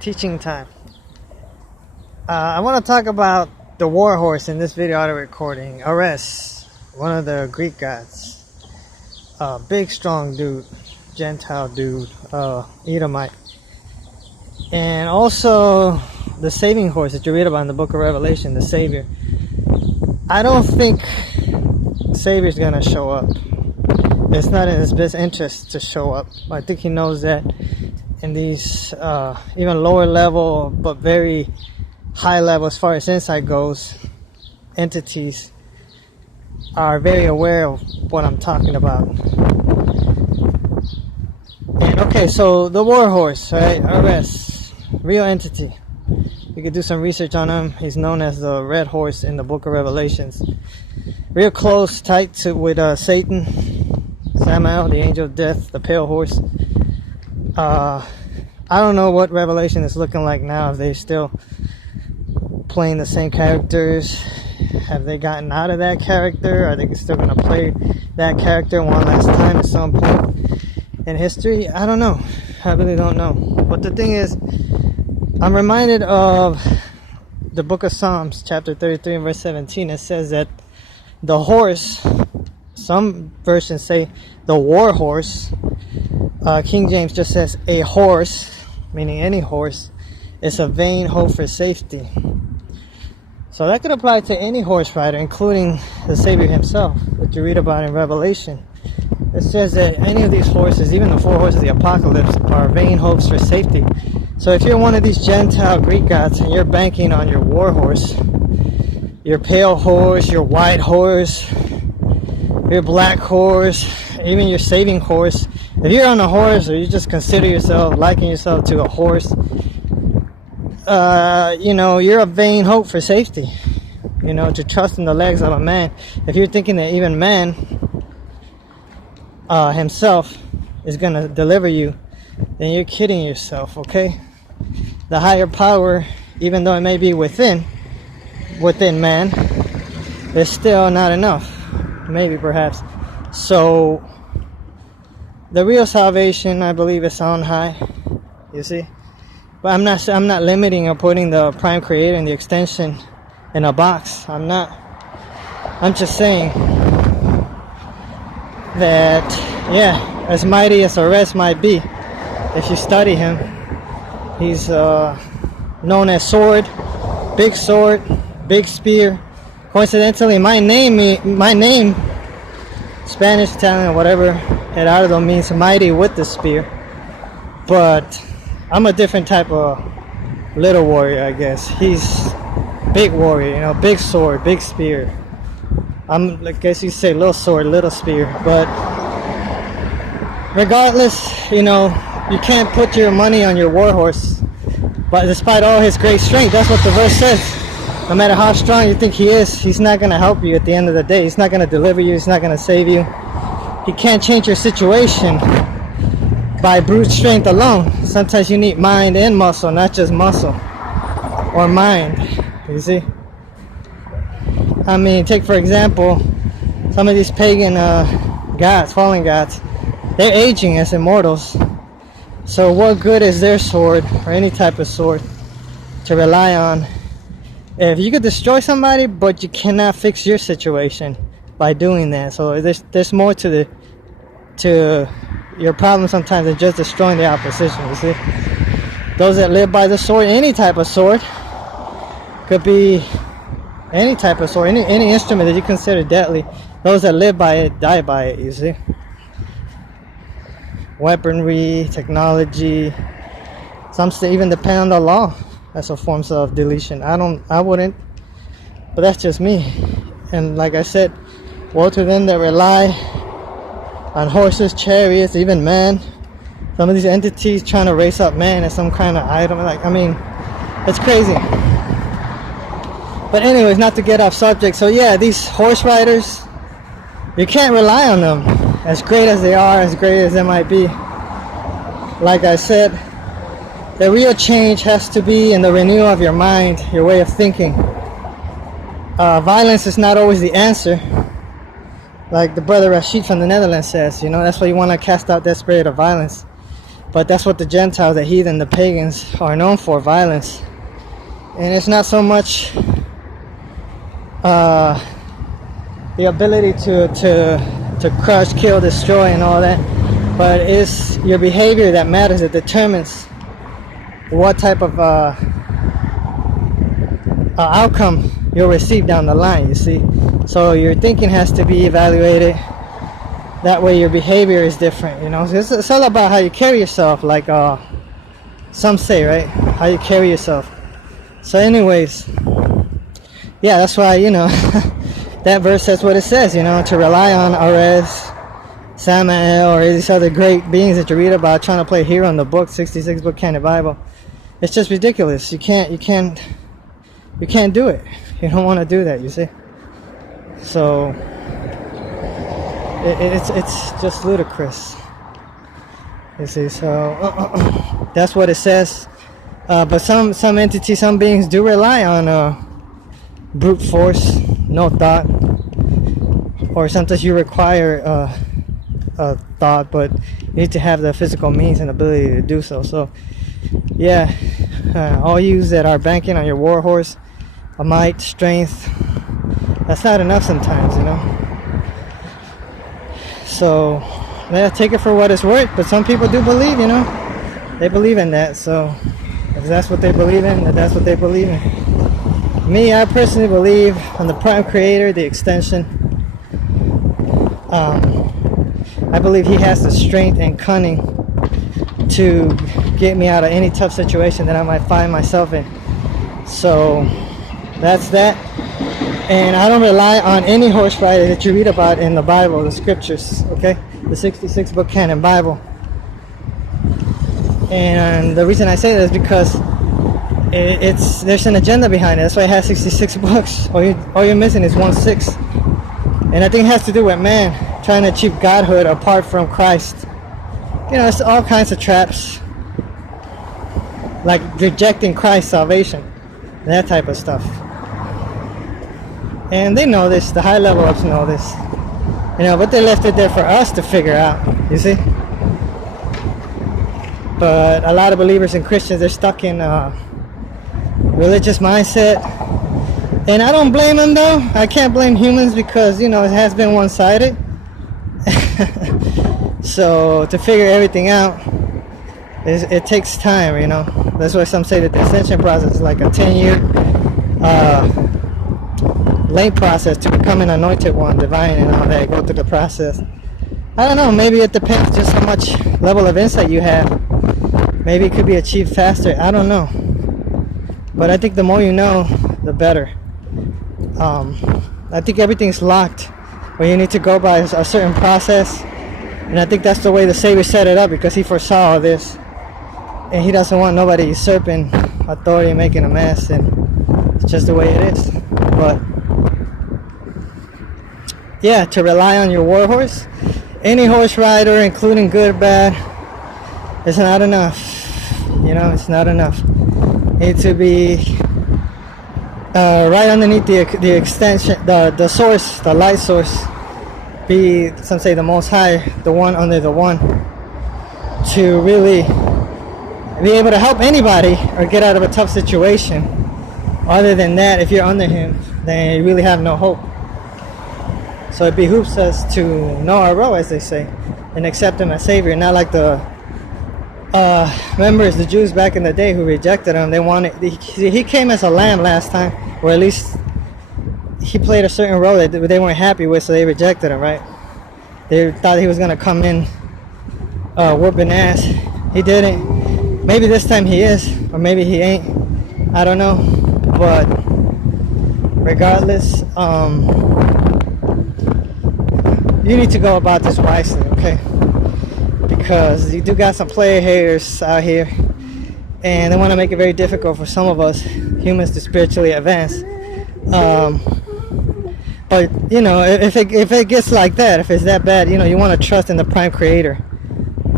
Teaching time. I want to talk about the war horse in this video audio recording. Ares, one of the Greek gods. Big, strong dude. Gentile dude. Edomite. And also the saving horse that you read about in the book of Revelation, the Savior. I don't think Savior's going to show up. It's not in his best interest to show up. I think he knows that in these even lower level but very high level as far as insight goes, entities are very aware of what I'm talking about. And okay, so the war horse, right? Ares, real entity. You could do some research on him. He's known as the red horse in the book of Revelations. Real close, tight with Satan, Samael, the angel of death, the pale horse. I don't know what Revelation is looking like now. If they're still playing the same characters, have they gotten out of that character? Are they still going to play that character one last time at some point in history? I don't know. I really don't know. But the thing is, I'm reminded of the book of Psalms, chapter 33 and verse 17. It says that the horse, some versions say the war horse, King James just says a horse, meaning any horse, is a vain hope for safety. So that could apply to any horse rider, including the Savior himself, that you read about in Revelation. It says that any of these horses, even the four horses of the apocalypse, are vain hopes for safety. So if you're one of these Gentile Greek gods and you're banking on your war horse, your pale horse, your white horse, your black horse, even your saving horse, if you're on a horse or you just consider yourself, liking yourself to a horse, you're a vain hope for safety. To trust in the legs of a man. If you're thinking that even man himself is going to deliver you, then you're kidding yourself, okay? The higher power, even though it may be within man, is still not enough. Maybe, perhaps. So, the real salvation, I believe, is on high. You see? But I'm not limiting or putting the prime creator and the extension in a box. I'm not. I'm just saying that, as mighty as Ares might be, if you study him, he's known as sword, big spear. Coincidentally, my name, Spanish, Italian, whatever, Gerardo means mighty with the spear. But I'm a different type of little warrior, I guess. He's big warrior, big sword, big spear. I guess you say little sword, little spear. But regardless, you can't put your money on your war horse. But despite all his great strength, that's what the verse says. No matter how strong you think he is, he's not going to help you at the end of the day. He's not going to deliver you. He's not going to save you. He can't change your situation by brute strength alone. Sometimes you need mind and muscle, not just muscle or mind. You see? I mean, take for example, some of these pagan gods, fallen gods, they're aging as immortals. So what good is their sword, or any type of sword, to rely on? If you could destroy somebody, but you cannot fix your situation by doing that. So there's more to your problem sometimes than just destroying the opposition, you see. Those that live by the sword, any type of sword, could be any type of sword, any instrument that you consider deadly, those that live by it die by it, you see. Weaponry, technology, some even depend on the law as a form of deletion. I wouldn't, but that's just me. And like I said, woe to them that rely on horses, chariots, even man. Some of these entities trying to raise up man as some kind of item. It's crazy. But anyways, not to get off subject. So these horse riders, you can't rely on them. As great as they are, as great as they might be. Like I said, the real change has to be in the renewal of your mind, your way of thinking. Violence is not always the answer. Like the brother Rashid from the Netherlands says, that's why you want to cast out that spirit of violence. But that's what the Gentiles, the heathen, the pagans are known for, violence. And it's not so much the ability to crush, kill, destroy, and all that, but it's your behavior that matters. It determines what type of outcome you'll receive down the line, you see. So your thinking has to be evaluated. That way your behavior is different, you know. It's all about how you carry yourself, like some say, right? How you carry yourself. So anyways, yeah, that's why, you know, that verse says what it says, you know, to rely on Ares, Samael, or these other great beings that you read about trying to play hero in the book, 66 book canon Bible. It's just ridiculous. You can't do it. You don't want to do that, you see. So it's just ludicrous, you see. So that's what it says. But some entities, some beings do rely on brute force, no thought, or sometimes you require a thought, but you need to have the physical means and ability to do so. So yeah, all you that are banking on your war horse, a might, strength, that's not enough sometimes, you know. So yeah, take it for what it's worth. But some people do believe, you know, they believe in that. So if that's what they believe in, that's what they believe in. Me, I personally believe on the Prime Creator, the extension. I believe he has the strength and cunning to get me out of any tough situation that I might find myself in. So that's that. And I don't rely on any horse rider that you read about in the Bible, the scriptures, okay? The 66 book canon Bible. And the reason I say that is because there's an agenda behind it. That's why it has 66 books. All you're missing is 1/6. And I think it has to do with man trying to achieve godhood apart from Christ. You know, it's all kinds of traps, like rejecting Christ's salvation, that type of stuff. And they know this, the high level ups know this, you know, but they left it there for us to figure out, you see. But a lot of believers and Christians, they're stuck in religious mindset. And I don't blame them though. I can't blame humans because, you know, it has been one-sided. So to figure everything out, it takes time, you know. That's why some say that the ascension process is like a 10-year late process to become an anointed one, divine and all that, go through the process. I don't know, maybe it depends just how much level of insight you have. Maybe it could be achieved faster, I don't know. But I think the more you know, the better. I think everything's locked where you need to go by a certain process. And I think that's the way the Savior set it up, because he foresaw all this. And he doesn't want nobody usurping authority and making a mess. And it's just the way it is. But yeah, to rely on your war horse, any horse rider, including good or bad, it's not enough. You know, it's not enough. You need to be right underneath the extension, the source, the light source. Be, some say, the Most High, the one under the one, to really be able to help anybody or get out of a tough situation. Other than that, if you're under him, then you really have no hope. So it behooves us to know our role, as they say, and accept him as Savior. Not like the members, the Jews back in the day who rejected him. They wanted, he came as a lamb last time, or at least he played a certain role that they weren't happy with, so they rejected him, right? They thought he was going to come in whooping ass. He didn't. Maybe this time he is, or maybe he ain't. I don't know. But regardless, you need to go about this wisely, okay? Because you do got some player haters out here, and they want to make it very difficult for some of us humans to spiritually advance. But you know, if it gets like that, if it's that bad, you know, you want to trust in the Prime Creator.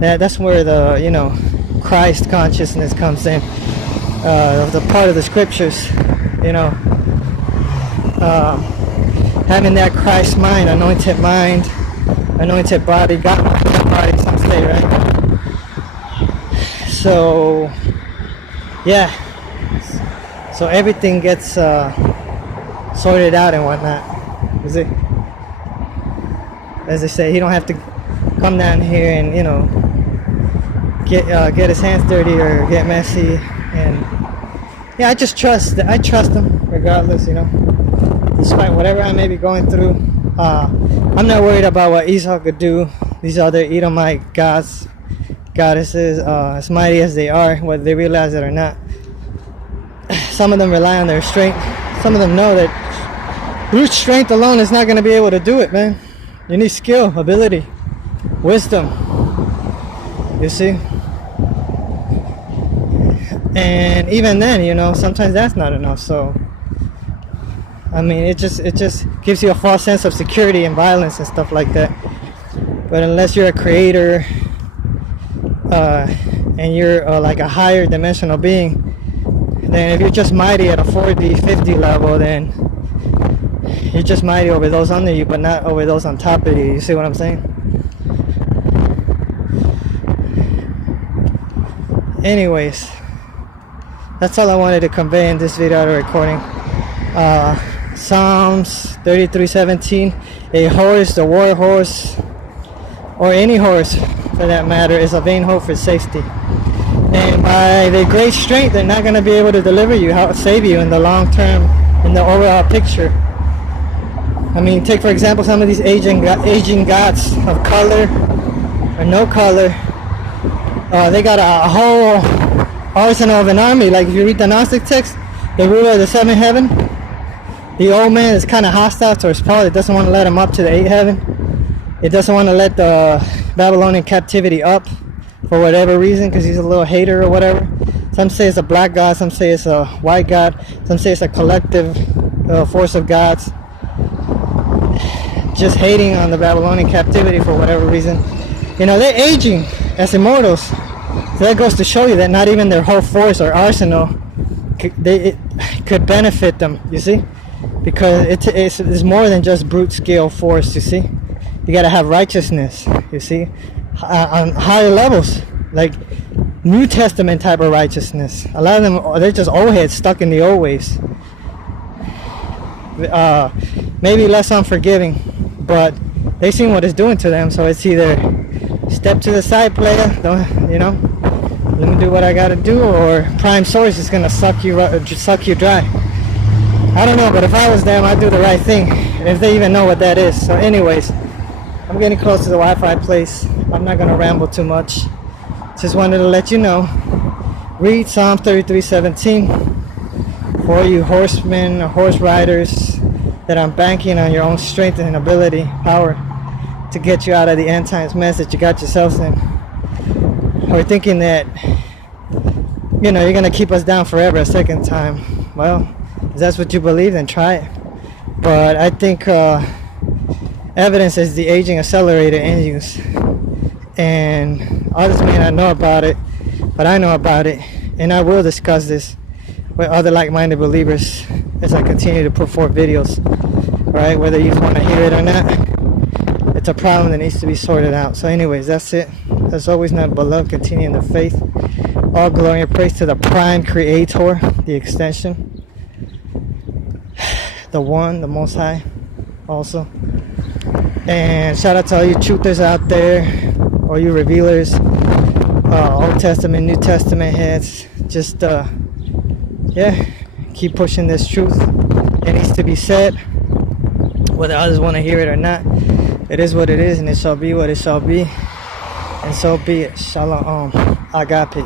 That's where the, you know, Christ consciousness comes in. The part of the scriptures, you know, having that Christ mind, anointed body, God body, some say, right? So yeah, so everything gets sorted out and whatnot. Is it? As they say, he don't have to come down here and, you know, get his hands dirty or get messy. And yeah, I trust him regardless, you know, despite whatever I may be going through. I'm not worried about what Esau could do. These other Edomite goddesses, as mighty as they are, whether they realize it or not. Some of them rely on their strength. Some of them know that brute strength alone is not going to be able to do it, man. You need skill, ability, wisdom. You see? And even then, you know, sometimes that's not enough. So I mean, it just gives you a false sense of security and violence and stuff like that. But unless you're a creator and you're like a higher dimensional being, then if you're just mighty at a 40, 50 level, then you're just mighty over those under you, but not over those on top of you. You see what I'm saying? Anyways, that's all I wanted to convey in this video recording. Psalms 33:17. A horse, the war horse, or any horse for that matter, is a vain hope for safety. And by their great strength, they're not going to be able to deliver you, save you in the long term, in the overall picture. I mean, take for example some of these aging gods of color or no color. They got a whole arsenal of an army. Like if you read the Gnostic text, the ruler of the seventh heaven, the old man is kind of hostile towards Paul. It doesn't want to let him up to the eighth heaven. It doesn't want to let the Babylonian captivity up for whatever reason, because he's a little hater or whatever. Some say it's a black god, some say it's a white god, some say it's a collective force of gods just hating on the Babylonian captivity for whatever reason. You know, they're aging as immortals. So that goes to show you that not even their whole force or arsenal it could benefit them, you see? Because it's more than just brute scale force, you see? You gotta have righteousness, you see? On higher levels, like New Testament type of righteousness. A lot of them, they're just old heads stuck in the old ways. Maybe less unforgiving, but they seen what it's doing to them, so it's either step to the side, player, don't, you know, let me do what I gotta do, or prime source is gonna suck you dry. I don't know, but if I was them, I'd do the right thing, if they even know what that is. So anyways, I'm getting close to the Wi-Fi place. I'm not gonna ramble too much. Just wanted to let you know. Read Psalm 33:17 for you horsemen or horse riders that are banking on your own strength and ability, power to get you out of the end times mess that you got yourselves in. Or thinking that, you know, you're gonna keep us down forever a second time. Well, if that's what you believe, then try it. But I think evidence is the aging accelerator in use, and others may not know about it, but I know about it, and I will discuss this with other like-minded believers as I continue to put forth videos. Alright, whether you want to hear it or not, it's a problem that needs to be sorted out. So anyways, that's it. As always, my beloved, continue in the faith. All glory and praise to the prime creator, the extension, the one, the most high also. And shout out to all you truthers out there, all you revealers, Old Testament, New Testament heads. Just yeah, keep pushing this truth. It needs to be said, whether others want to hear it or not. It is what it is, and it shall be what it shall be, and so be it. Shalom, agape.